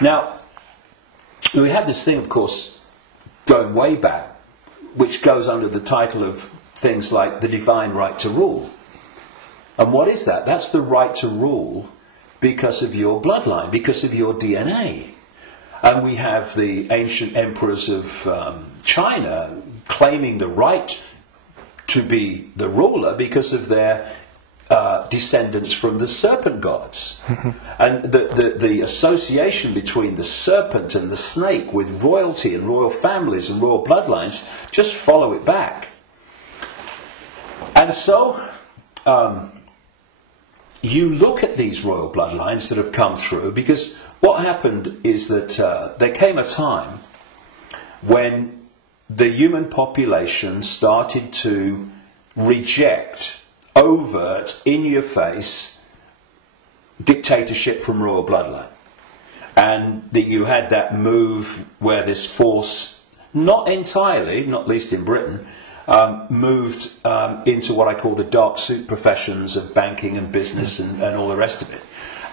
Now, we have this thing, of course, going way back, which goes under the title of things like the divine right to rule. And what is that? That's the right to rule because of your bloodline, because of your DNA. And we have the ancient emperors of China claiming the right to be the ruler because of their descendants from the serpent gods. And the association between the serpent and the snake with royalty and royal families and royal bloodlines, just follow it back. And so you look at these royal bloodlines that have come through, because what happened is that there came a time when the human population started to reject overt, in-your-face dictatorship from royal bloodline. And that you had that move where this force, not entirely, not least in Britain, moved into what I call the dark suit professions of banking and business and all the rest of it.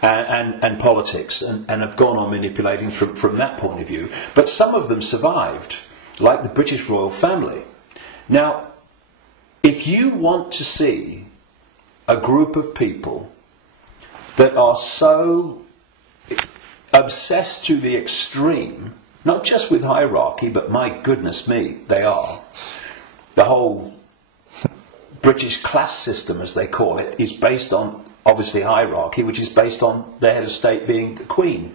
And politics, and have gone on manipulating from that point of view. But some of them survived, like the British royal family. Now, if you want to see a group of people that are so obsessed to the extreme, not just with hierarchy, but my goodness me, they are. The whole British class system, as they call it, is based on, obviously, hierarchy, which is based on the head of state being the Queen.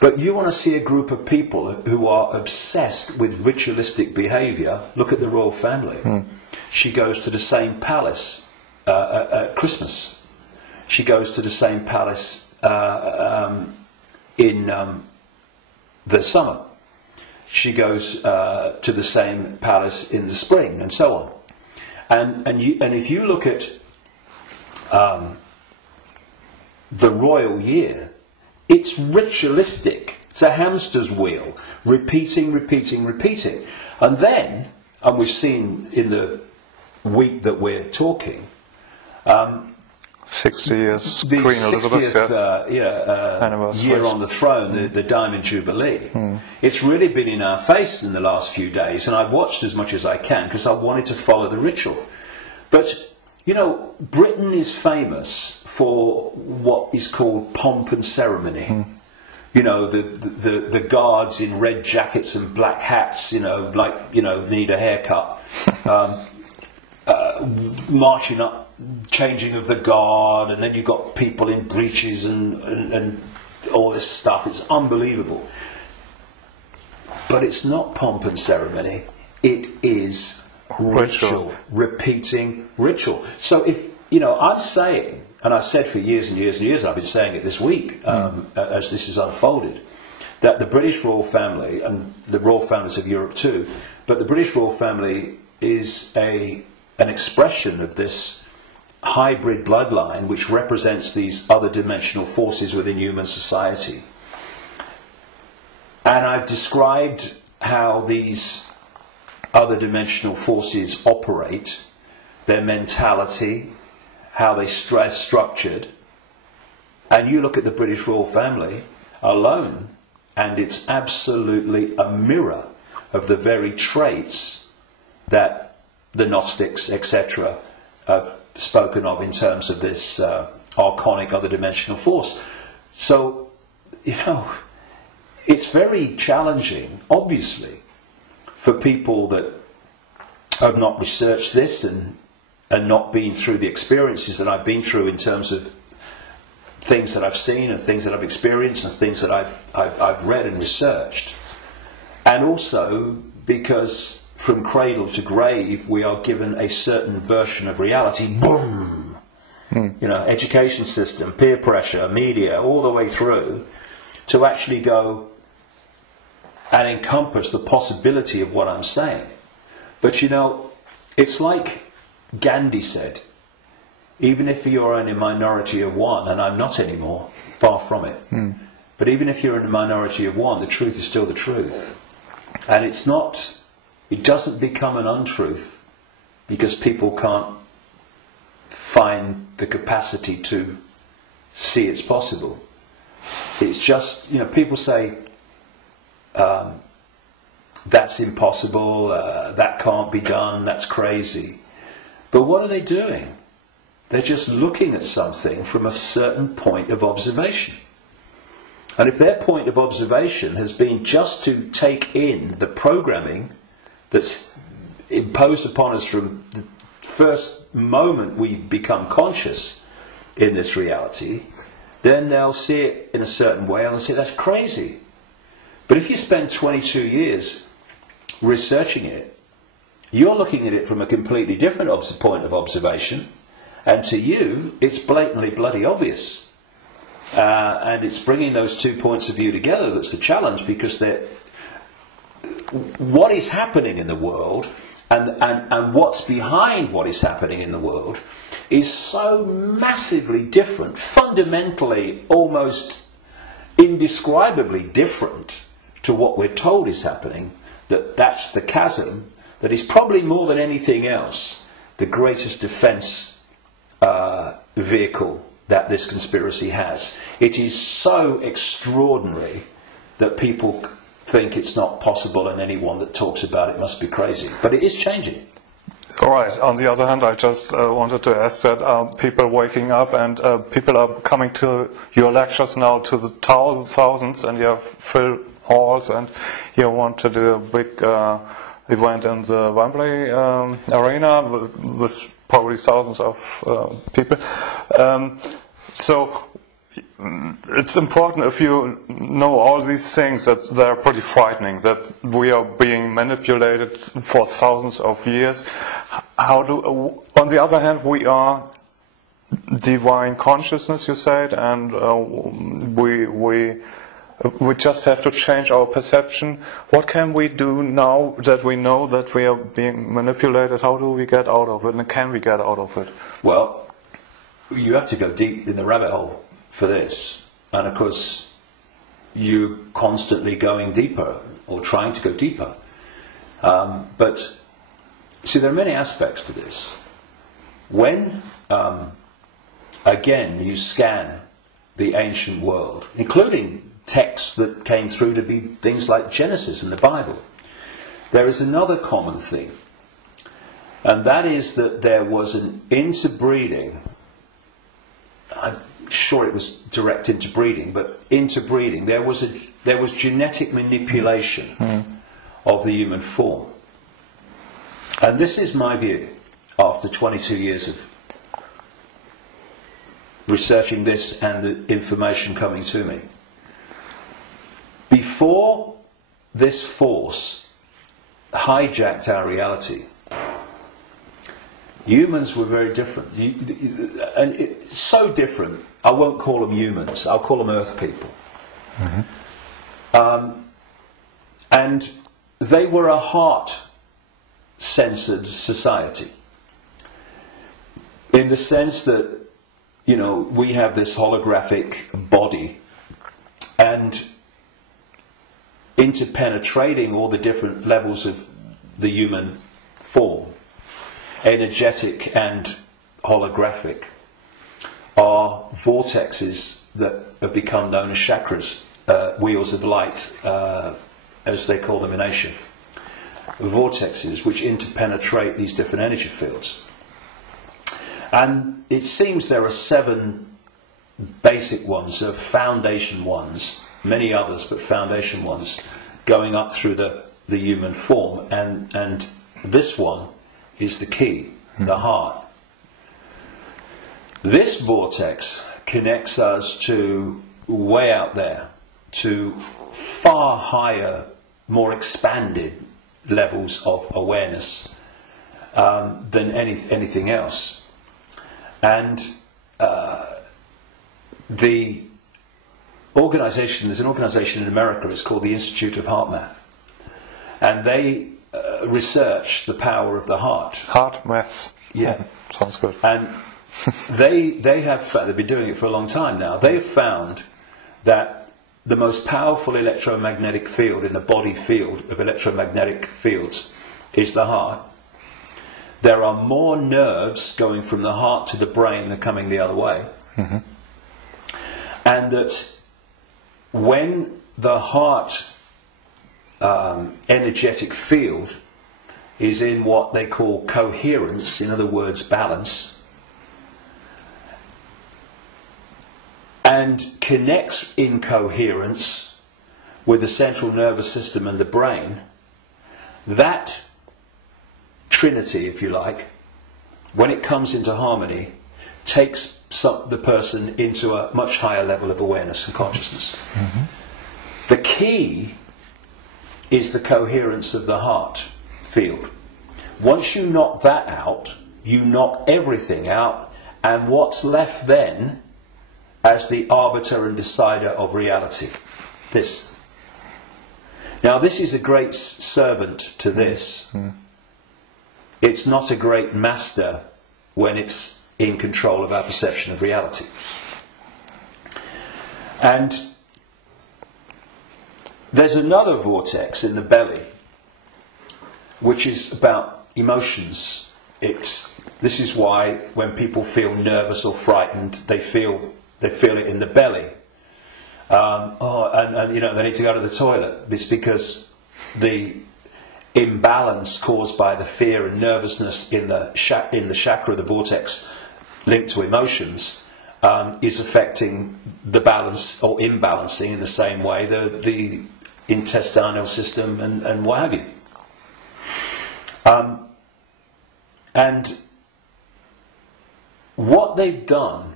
But you want to see a group of people who are obsessed with ritualistic behaviour, look at the royal family. She goes to the same palace at Christmas. She goes to the same palace in the summer. She goes to the same palace in the spring, and so on. And if you look at the royal year, it's ritualistic. It's a hamster's wheel, repeating. And then, and we've seen in the week that we're talking, 60 years, the Queen Elizabeth, 60th year on the throne, the Diamond Jubilee. It's really been in our face in the last few days, and I've watched as much as I can because I wanted to follow the ritual. But, you know, Britain is famous for what is called pomp and ceremony. You know, the guards in red jackets and black hats, you know, like, you know, need a haircut. Marching up, changing of the guard, and then you've got people in breeches and all this stuff. It's unbelievable. But it's not pomp and ceremony. It is ritual. Repeating ritual. So if, you know, I'm saying, and I've said for years and years and years, I've been saying it this week, as this is unfolded, that the British royal family, and the royal families of Europe too, but the British royal family is an expression of this hybrid bloodline which represents these other dimensional forces within human society. And I've described how these other dimensional forces operate, their mentality, how they structured. And you look at the British royal family alone, and it's absolutely a mirror of the very traits that the Gnostics, etc., have spoken of in terms of this archonic other dimensional force. So, you know, it's very challenging, obviously, for people that have not researched this and not been through the experiences that I've been through in terms of things that I've seen and things that I've experienced and things that I've read and researched. And also because from cradle to grave we are given a certain version of reality. Boom! You know, education system, peer pressure, media, all the way through, to actually go and encompass the possibility of what I'm saying. But you know, it's like Gandhi said, even if you're in a minority of one, and I'm not anymore, far from it, but even if you're in a minority of one, the truth is still the truth. And it's not, it doesn't become an untruth because people can't find the capacity to see it's possible. It's just, you know, people say that's impossible, that can't be done, that's crazy. But what are they doing? They're just looking at something from a certain point of observation. And if their point of observation has been just to take in the programming that's imposed upon us from the first moment we become conscious in this reality, then they'll see it in a certain way and they'll say that's crazy. But if you spend 22 years researching it, you're looking at it from a completely different point of observation, and to you it's blatantly bloody obvious. And it's bringing those two points of view together that's the challenge, because what is happening in the world and what's behind what is happening in the world is so massively different, fundamentally almost indescribably different to what we're told is happening, that's the chasm that is probably more than anything else the greatest defence vehicle that this conspiracy has. It is so extraordinary that people think it's not possible, and anyone that talks about it must be crazy. But it is changing. All right. On the other hand, I just wanted to ask that people waking up and people are coming to your lectures now to the thousands, and you have full halls, and you want to do a big event in the Wembley arena with probably thousands of people. So it's important, if you know all these things, that they're pretty frightening, that we are being manipulated for thousands of years. On the other hand, we are divine consciousness, you said, and we just have to change our perception. What can we do now that we know that we are being manipulated? How do we get out of it, and can we get out of it? Well, you have to go deep in the rabbit hole for this, and of course you're constantly going deeper or trying to go deeper. But see, there are many aspects to this. When again you scan the ancient world, including texts that came through to be things like Genesis in the Bible, there is another common thing, and that is that there was an interbreeding. I'm sure it was direct interbreeding, but interbreeding. There was genetic manipulation of the human form, and this is my view after 22 years of researching this and the information coming to me. Before this force hijacked our reality, humans were very different, and it's so different. I won't call them humans, I'll call them earth people. And they were a heart-censored society, in the sense that, you know, we have this holographic body, and interpenetrating all the different levels of the human form, energetic and holographic, are vortexes that have become known as chakras, wheels of light, as they call them in Asia. Vortexes which interpenetrate these different energy fields. And it seems there are 7 basic ones, foundation ones, many others, but foundation ones, going up through the human form, and this one is the key, the heart. This vortex connects us to way out there, to far higher, more expanded levels of awareness than anything else. And the organization, there's an organization in America, it's called the Institute of Heart Math, and they research the power of the heart. Heart math. Yeah. Sounds good. And they've been doing it for a long time now. They have found that the most powerful electromagnetic field in the body field of electromagnetic fields is the heart. There are more nerves going from the heart to the brain than coming the other way. And that when the heart energetic field is in what they call coherence, in other words, balance, and connects in coherence with the central nervous system and the brain, that trinity, if you like, when it comes into harmony, takes the person into a much higher level of awareness and consciousness. Mm-hmm. The key is the coherence of the heart field. Once you knock that out, you knock everything out, and what's left then as the arbiter and decider of reality? This. Now, this is a great servant to this. Mm. It's not a great master when it's in control of our perception of reality. And there's another vortex in the belly, which is about emotions. This is why when people feel nervous or frightened, they feel it in the belly. And you know, they need to go to the toilet. It's because the imbalance caused by the fear and nervousness in the chakra, the vortex linked to emotions, is affecting the balance or imbalancing in the same way the intestinal system and what have you. And what they've done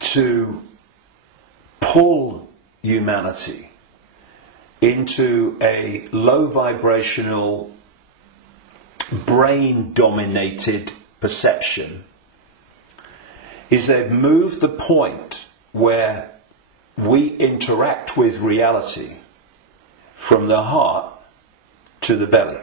to pull humanity into a low vibrational, brain dominated perception is they've moved the point where we interact with reality from the heart to the belly.